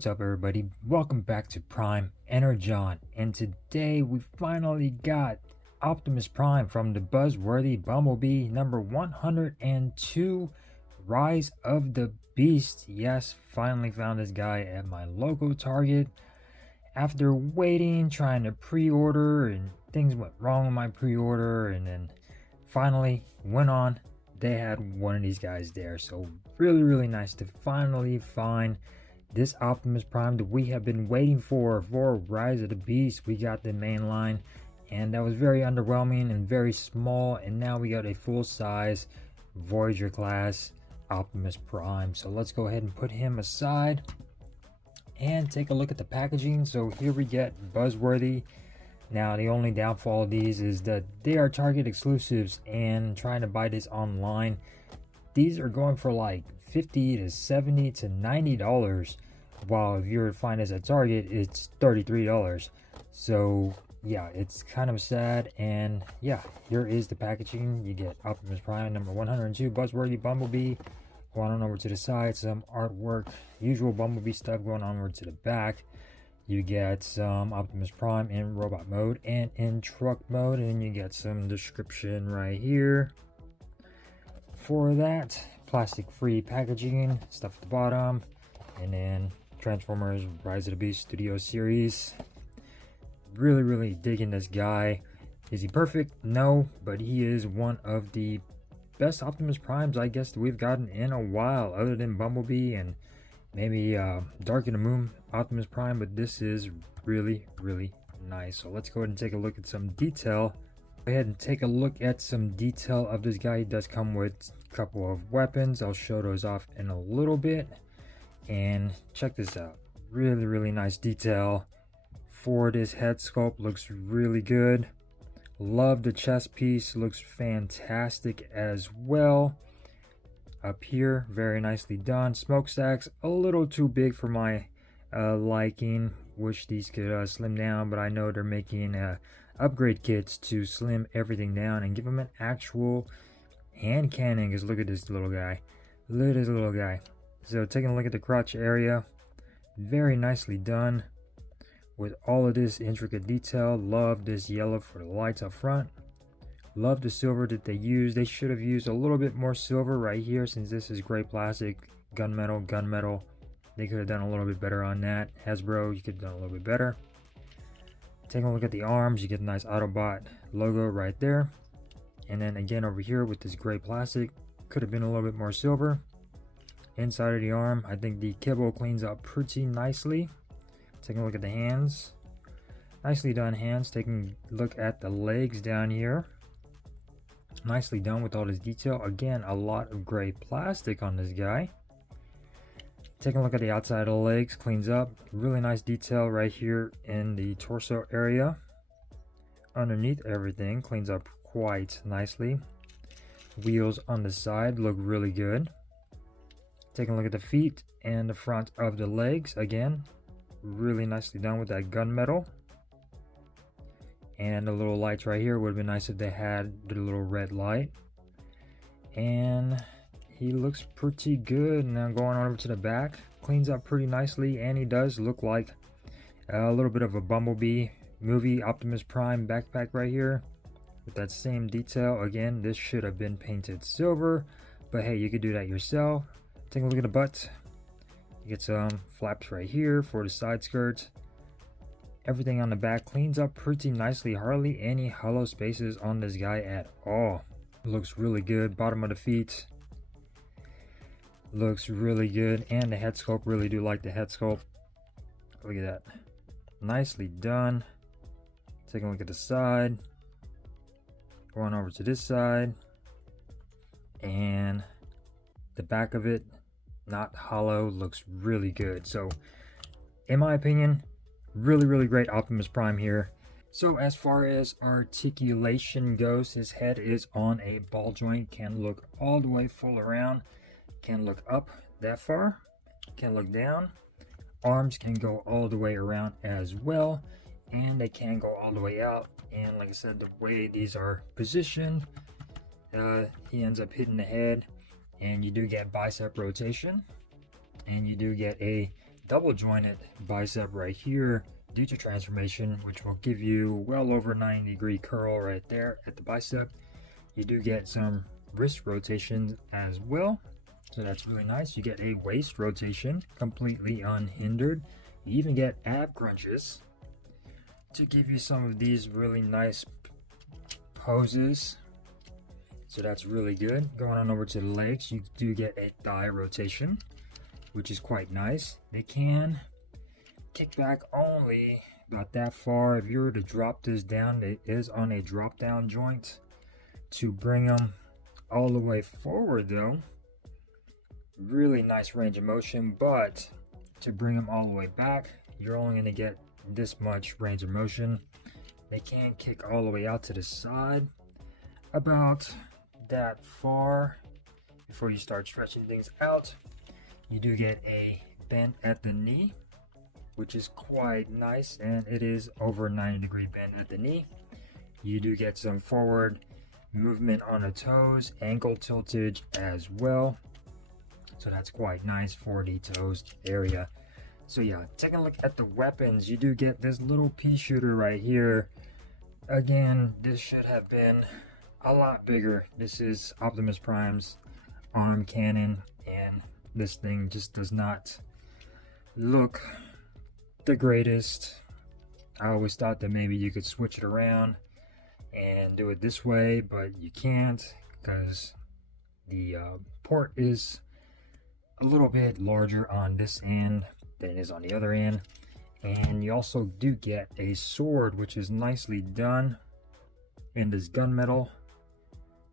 What's up, everybody? Welcome back to Prime Energon, and today we finally got Optimus Prime from the Buzzworthy Bumblebee number 102, Rise of the Beast. Yes, finally found this guy at my local Target. After waiting, trying to pre-order, and things went wrong with my pre-order, and then finally went on. They had one of these guys there, so really nice to finally find this Optimus Prime that we have been waiting for Rise of the Beast. We got the main line, and that was very underwhelming and very small, and now we got a full-size Voyager class Optimus Prime. So let's go ahead and put him aside and take a look at the packaging. So here we get Buzzworthy. Now the only downfall of these is that they are Target exclusives, and trying to buy this online, these are going for like $50 to $70 to $90, while if you were to find this at Target, it's $33. So yeah, it's kind of sad. And yeah, here is the packaging. You get Optimus Prime number 102, Buzzworthy Bumblebee. Going on over to the side, some artwork, usual Bumblebee stuff going on over to the back. You get some Optimus Prime in robot mode and in truck mode, and you get some description right here for that. Plastic free packaging, stuff at the bottom, and then Transformers Rise of the Beast Studio Series. Really digging this guy. Is he perfect? No, but he is one of the best Optimus Primes I guess that we've gotten in a while, other than Bumblebee and maybe Dark of the Moon Optimus Prime. But this is really nice. So let's go ahead and take a look at some detail. Go ahead and take a look at some detail of this guy. He does come with a couple of weapons. I'll show those off in a little bit. And check this out, really nice detail for this head sculpt. Looks really good. Love the chest piece, looks fantastic as well. Up here, very nicely done. Smokestacks a little too big for my liking. Wish these could slim down, but I know they're making upgrade kits to slim everything down and give them an actual hand cannon. Because look at this little guy. Look at this little guy. So taking a look at the crotch area, very nicely done with all of this intricate detail. Love this yellow for the lights up front. Love the silver that they used. They should have used a little bit more silver right here, since this is gray plastic, gunmetal. They could have done a little bit better on that. Hasbro, you could have done a little bit better. Taking a look at the arms, you get a nice Autobot logo right there. And then again over here with this gray plastic, could have been a little bit more silver. Inside of the arm, I think the kibble cleans up pretty nicely. Taking a look at the hands, nicely done hands. Taking a look at the legs down here, nicely done with all this detail. Again, a lot of gray plastic on this guy. Taking a look at the outside of the legs, cleans up. Really nice detail right here in the torso area. Underneath everything, cleans up quite nicely. Wheels on the side look really good. Taking a look at the feet and the front of the legs, again, really nicely done with that gunmetal. And the little lights right here would have been nice if they had the little red light. And he looks pretty good. Now going on over to the back, cleans up pretty nicely, and he does look like a little bit of a Bumblebee movie Optimus Prime backpack right here with that same detail. Again, this should have been painted silver, but hey, you could do that yourself. Take a look at the butt. You get some flaps right here for the side skirts. Everything on the back cleans up pretty nicely. Hardly any hollow spaces on this guy at all. Looks really good. Bottom of the feet looks really good, and the head sculpt, really do like the head sculpt. Look at that, nicely done. Taking a look at the side, going over to this side, and the back of it, not hollow, looks really good. So in my opinion, really great Optimus Prime here. So as far as articulation goes, his head is on a ball joint, can look all the way full around, can look up that far, can look down. Arms can go all the way around as well, and they can go all the way out. And like I said, the way these are positioned, he ends up hitting the head, and you do get bicep rotation, and you do get a double jointed bicep right here due to transformation, which will give you well over 90-degree curl right there at the bicep. You do get some wrist rotations as well, so that's really nice. You get a waist rotation completely unhindered. You even get ab crunches to give you some of these really nice poses, so that's really good. Going on over to the legs, you do get a thigh rotation, which is quite nice. They can kick back only about that far. If you were to drop this down, it is on a drop down joint. To bring them all the way forward though, really nice range of motion, but to bring them all the way back, you're only going to get this much range of motion. They can kick all the way out to the side about that far before you start stretching things out. You do get a bend at the knee, which is quite nice, and it is over 90-degree bend at the knee. You do get some forward movement on the toes, ankle tiltage as well, so that's quite nice for the toes area. So yeah, taking a look at the weapons, you do get this little pea shooter right here. Again, this should have been a lot bigger. This is Optimus Prime's arm cannon, and this thing just does not look the greatest. I always thought that maybe you could switch it around and do it this way, but you can't because the port is a little bit larger on this end than it is on the other end. And you also do get a sword, which is nicely done in this gunmetal.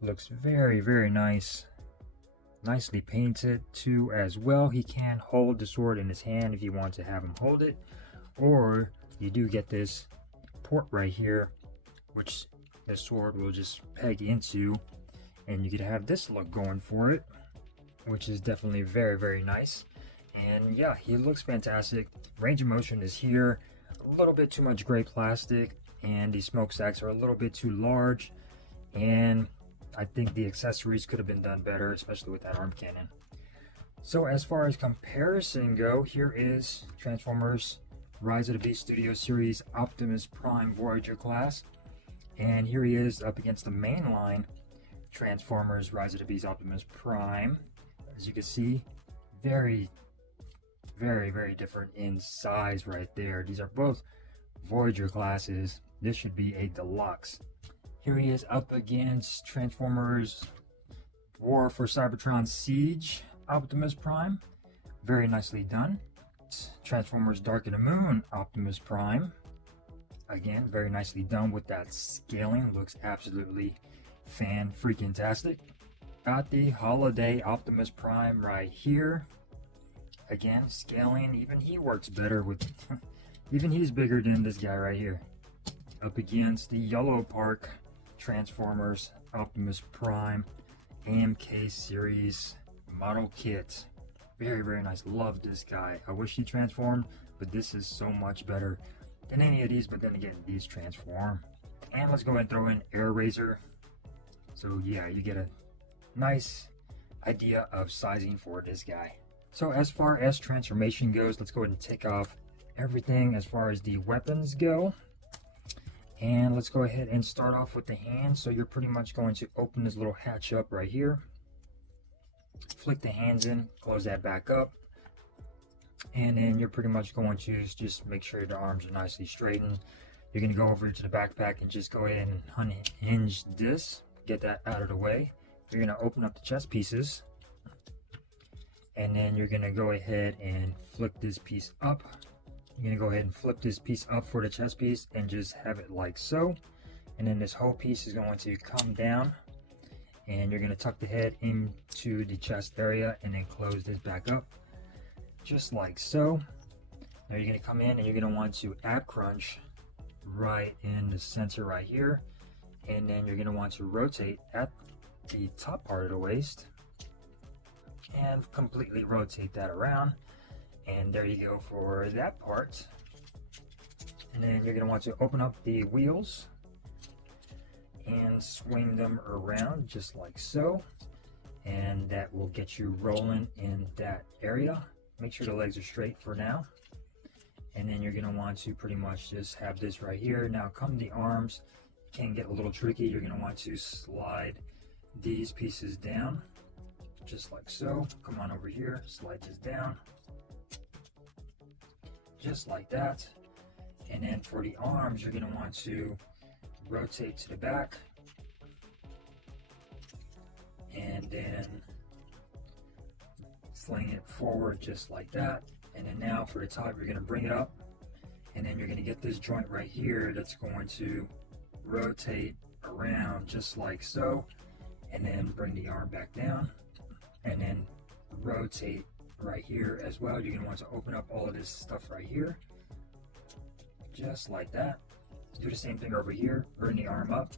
Looks very, very nice. Nicely painted too as well. He can hold the sword in his hand if you want to have him hold it, or you do get this port right here, which the sword will just peg into, and you could have this look going for it, which is definitely very, very nice. And yeah, he looks fantastic. Range of motion is here. A little bit too much gray plastic, and the smokestacks are a little bit too large, and I think the accessories could have been done better, especially with that arm cannon. So as far as comparison go, here is Transformers Rise of the Beast Studio Series Optimus Prime Voyager class, and here he is up against the mainline Transformers Rise of the Beast Optimus Prime. As you can see, very, very different in size right there. These are both Voyager classes. This should be a deluxe. Here he is up against Transformers War for Cybertron Siege Optimus Prime. Very nicely done. Transformers Dark of the Moon Optimus Prime. Again, very nicely done with that scaling. Looks absolutely fan-freaking-tastic. Got the Holiday Optimus Prime right here. Again, scaling. Even he works better with... even he's bigger than this guy right here. Up against the Yellow Park Transformers Optimus Prime AMK series model kit. Very, very nice. Love this guy. I wish he transformed, but this is so much better than any of these. But then again, these transform. And let's go ahead and throw in Air Razor. So yeah, you get a nice idea of sizing for this guy. So as far as transformation goes, let's go ahead and take off everything as far as the weapons go. And let's go ahead and start off with the hands. So you're pretty much going to open this little hatch up right here. Flick the hands in, close that back up. And then you're pretty much going to just make sure the arms are nicely straightened. You're going to go over to the backpack and just go ahead and unhinge this. Get that out of the way. You're going to open up the chest pieces. And then you're going to go ahead and flick this piece up. You're going to go ahead and flip this piece up for the chest piece and just have it like so. And then this whole piece is going to come down. And you're going to tuck the head into the chest area and then close this back up. Just like so. Now you're going to come in and you're going to want to ab crunch right in the center right here. And then you're going to want to rotate at the top part of the waist. And completely rotate that around. And there you go for that part. And then you're going to want to open up the wheels and swing them around just like so. And that will get you rolling in that area. make sure the legs are straight for now. And then you're going to want to pretty much just have this right here. Now come the arms, can get a little tricky. You're going to want to slide these pieces down, just like so. Come on over here, slide this down, just like that. And then for the arms, you're going to want to rotate to the back, and then fling it forward just like that. And then now for the top, you're going to bring it up, and then you're going to get this joint right here that's going to rotate around just like so, and then bring the arm back down, and then rotate right here as well. You're going to want to open up all of this stuff right here, just like that. Do the same thing over here, bring the arm up,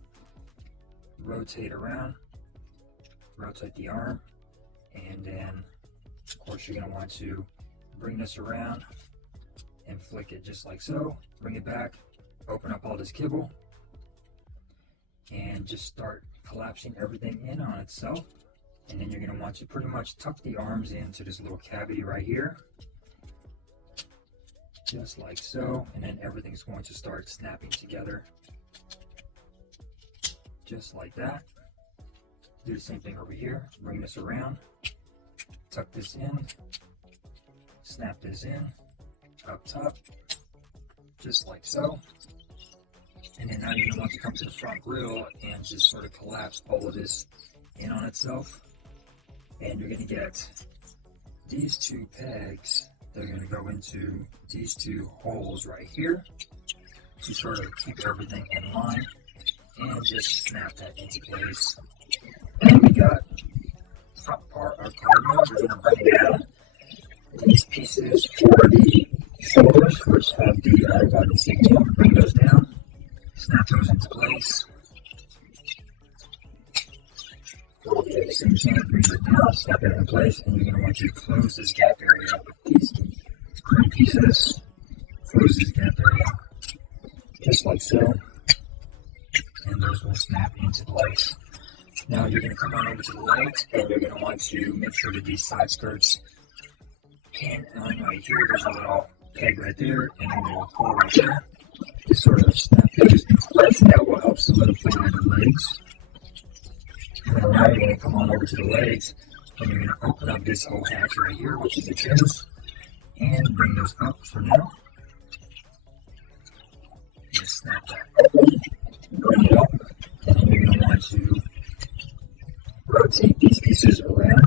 rotate around, rotate the arm, and then of course you're going to want to bring this around and flick it just like so. Bring it back, open up all this kibble, and just start collapsing everything in on itself. And then you're going to want to pretty much tuck the arms into this little cavity right here, just like so. And then everything's going to start snapping together, just like that. Do the same thing over here. Bring this around, tuck this in, snap this in up top, just like so. And then now you're going to want to come to the front grill and just sort of collapse all of this in on itself. And you're going to get these two pegs that are going to go into these two holes right here to sort of keep everything in line, and just snap that into place. And we got front part of card mode. We're going to bring down these pieces for the shoulders, which have the Rotb insignia. Bring those down, snap those into place. Okay, same thing, bring it down, snap it into place, and you're going to want to close this gap area with these green pieces. Close this gap area, just like so, and those will snap into place. Now you're going to come on over to the legs, and you're going to want to make sure that these side skirts pin on right here. There's a little peg right there, and a little hole right there. Just sort of snap those into place, and that will help solidify the legs. And then now you're going to come on over to the legs, and you're going to open up this whole hatch right here, which is the chest, and bring those up for now. Just snap that open, bring it up, and then you're going to want to rotate these pieces around,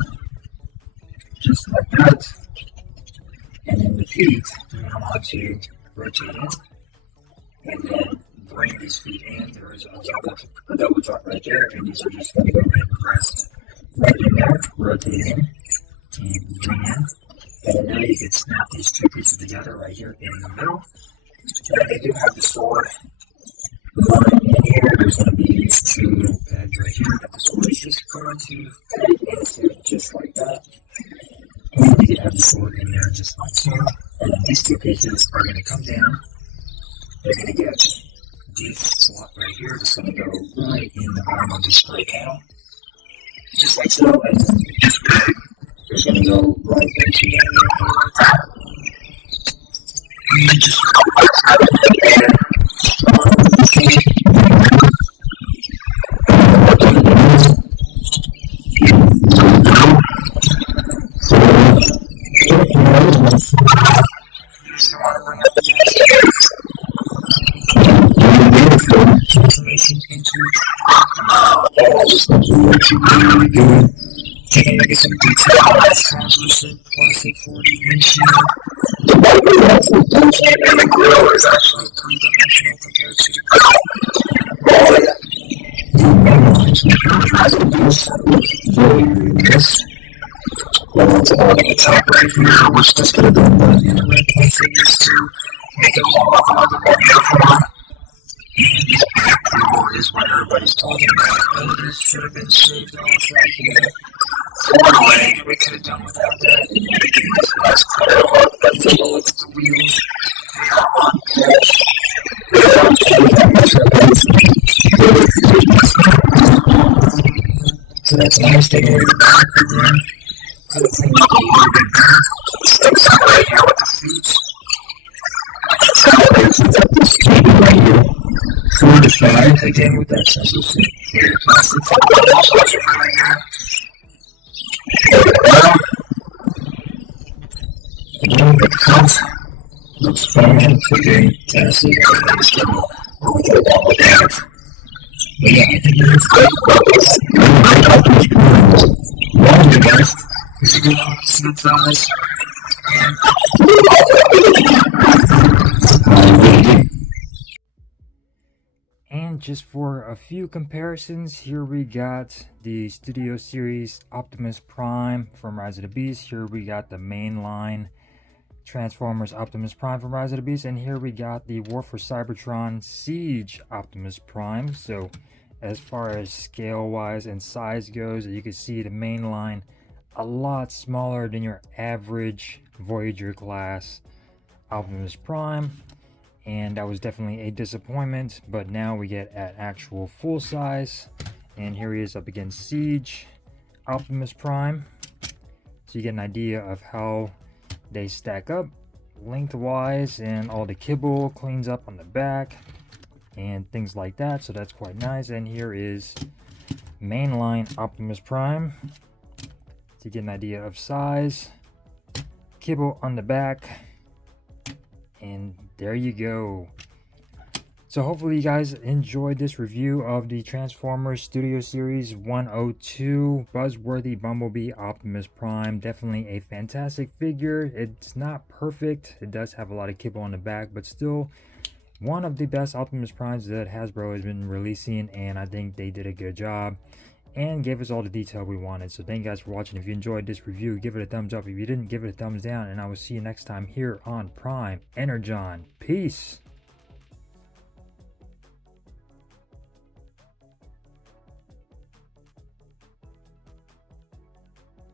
just like that. And then the feet, you're going to want to rotate in, and then bring these feet in. There is a double joint right there, and these are just going to go in and rest right in there, rotate in, and bring in. And then now you can snap these two pieces together right here in the middle. And they do have the sword line in here. There's going to be these two little pads right here that the sword is just going to peg into, just like that. And you can have the sword in there just like so. And then these two pieces are going to come down. They're going to get this slot right here. It's going to go right in the bottom of this spray panel, just like so. And then this peg is going to go right into that. And just information into all the stuff that you really doing. Taking a look at some detail on this translucent plastic 4D windshield. The body of the bullshit and the grill is actually three-dimensional compared to the grill. Well, it's all at the top right here, which just going to go right in the red placing just to make it look a little bit more uniform. And this back grill is what everybody's talking about. Oh, this should have been shaved off right here. For the legs, we could have done without that. And making this nice cut out. But take a look at the wheels. They are on pitch. They are on so that's a nice thing over the back right there. So clean up a little bit better. try again with that special suit here. Plastic again, the cut looks fine, fantastic. We'll go along with that. But yeah, I think it is great. Great Optimus Prime. One of the best. Suit size. And just for a few comparisons, here we got the Studio Series Optimus Prime from Rise of the Beast. Here we got the mainline Transformers Optimus Prime from Rise of the Beast. And here we got the War for Cybertron Siege Optimus Prime. So as far as scale-wise and size goes, you can see the mainline a lot smaller than your average Voyager class Optimus Prime. And that was definitely a disappointment, but now we get at actual full size, and here he is up against Siege Optimus Prime, so you get an idea of how they stack up lengthwise, and all the kibble cleans up on the back and things like that, so that's quite nice. And here is mainline Optimus Prime to get an idea of size, kibble on the back, and there you go. So hopefully you guys enjoyed this review of the Transformers Studio Series 102 Buzzworthy Bumblebee Optimus Prime. Definitely a fantastic figure. It's not perfect. It does have a lot of kibble on the back, but still one of the best Optimus Primes that Hasbro has been releasing, and I think they did a good job and gave us all the detail we wanted. So thank you guys for watching. If you enjoyed this review, give it a thumbs up. If you didn't, give it a thumbs down, and I will see you next time here on Prime Energon. Peace.